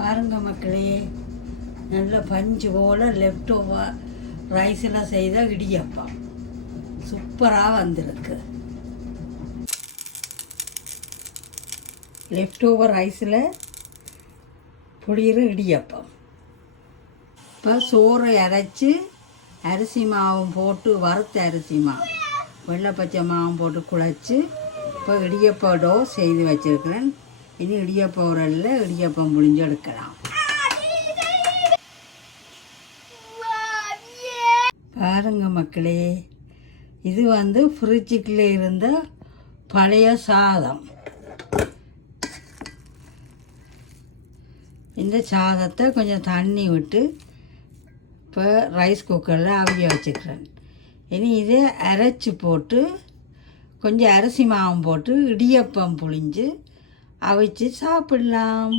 பாருங்க மக்களே நல்ல பஞ்சு போல் லெஃப்ட் ஓவர் ரைஸில் செய்த இடியப்பம் சூப்பராக வந்திருக்கு. லெஃப்ட் ஓவர் ரைஸில் புளியிற இடியப்பம் இப்போ சோறை அரைச்சி அரிசி மாவும் போட்டு வறுத்த அரிசி மாவு வெள்ளை பச்சை மாவும் போட்டு குழச்சி இப்போ இடியப்ப டோ செய்து வச்சுருக்குறேன். இது இடியப்ப உரலில் இடியப்பம் புழிஞ்சு எடுக்கலாம். பாருங்க மக்களே இது வந்து ஃப்ரிட்ஜுக்குள்ளே இருந்த பழைய சாதம். இந்த சாதத்தை கொஞ்சம் தண்ணி விட்டு இப்போ ரைஸ் குக்கரில் அவிய வச்சுக்கிறேன். இனி இதை அரைச்சி போட்டு கொஞ்சம் அரிசி மாவும் போட்டு இடியப்பம் புழிஞ்சு அவிச்சு சாப்பிடலாம்.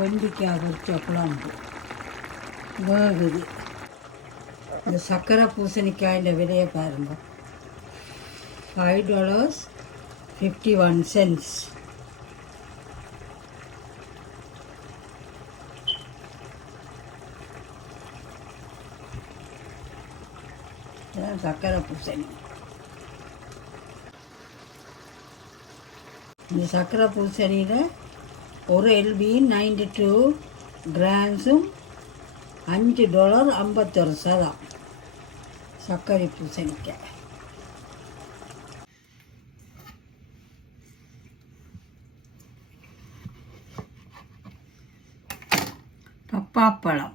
வெண்டிக்காய் பொரிச்ச குழம்பு. வேகுது. இந்த சர்க்கரை பூசணிக்காயின் விலையை பாருங்க. Five dollars fifty one cents சர்க்கரை பூசணி. இந்த சர்க்கரை பூசணியில் ஒரு எல்பி நைன்டி டூ கிராம்ஸும் அஞ்சு டாலர் ஐம்பத்தொரு சதம் சர்க்கரை பூசணிக்காய் பப்பாப்பழம்.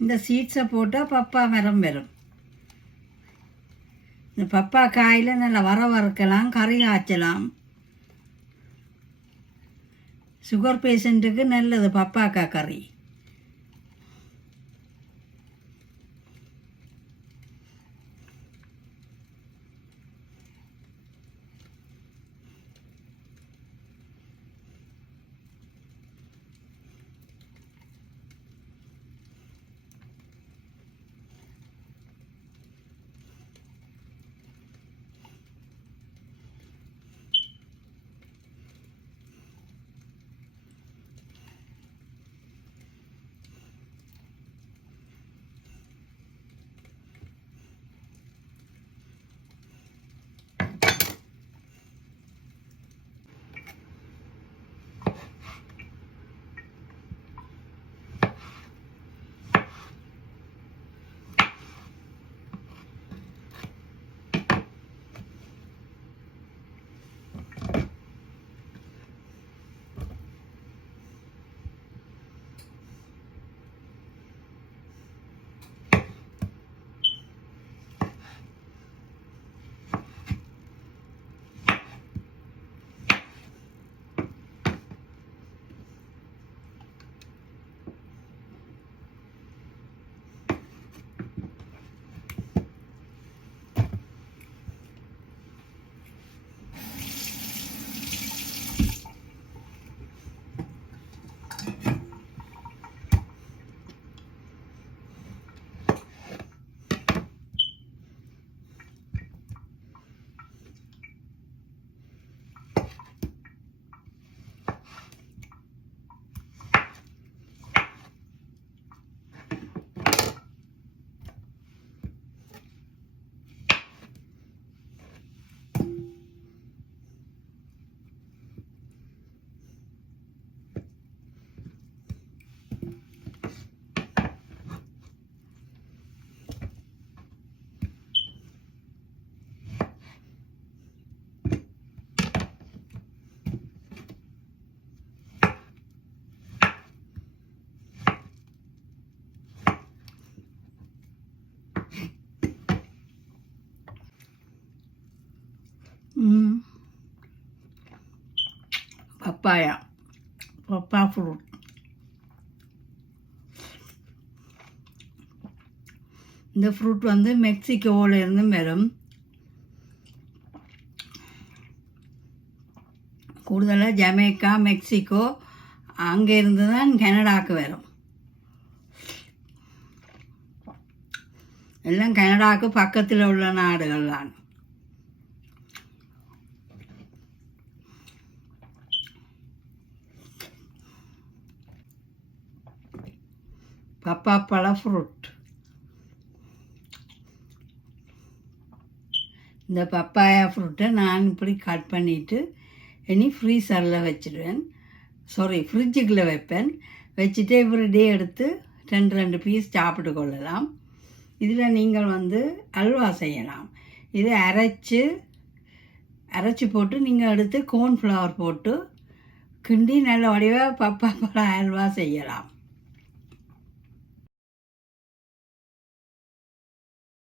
இந்த சீட்ஸை போட்டால் பப்பா மரம் வரும். இந்த பப்பா காயில் நல்லா வர வறுக்கலாம் கறி காய்ச்சலாம். சுகர் பேஷண்ட்டுக்கு நல்லது பப்பாக்காய் கறி. பப்பாயா பப்பா ஃப்ரூட் இந்த ஃப்ரூட் வந்து மெக்சிகோவிலேருந்து வரும். கூடுதலாக ஜமேக்கா மெக்சிகோ அங்கேருந்து தான் கனடாவுக்கு வரும். எல்லாம் கனடாவுக்கு பக்கத்தில் உள்ள நாடுகள் தான் பப்பாப்பழ ஃப்ரூட் இந்த பப்பாயா ஃப்ரூட்டை நான் இப்படி கட் பண்ணிவிட்டு இனி ஃப்ரீசரில் வச்சிடுவேன் சாரி ஃப்ரிட்ஜுக்குள்ளே வைப்பேன். வச்சுட்டு எவ்ரிடே எடுத்து ரெண்டு ரெண்டு பீஸ் சாப்பிட்டு கொள்ளலாம். இதில் நீங்கள் வந்து அல்வா செய்யலாம். இது அரைச்சி அரைச்சி போட்டு நீங்கள் எடுத்து கோர்ன்ஃப்ளவர் போட்டு கிண்டி நல்ல வடிவாக பப்பா பழ அல்வா செய்யலாம்.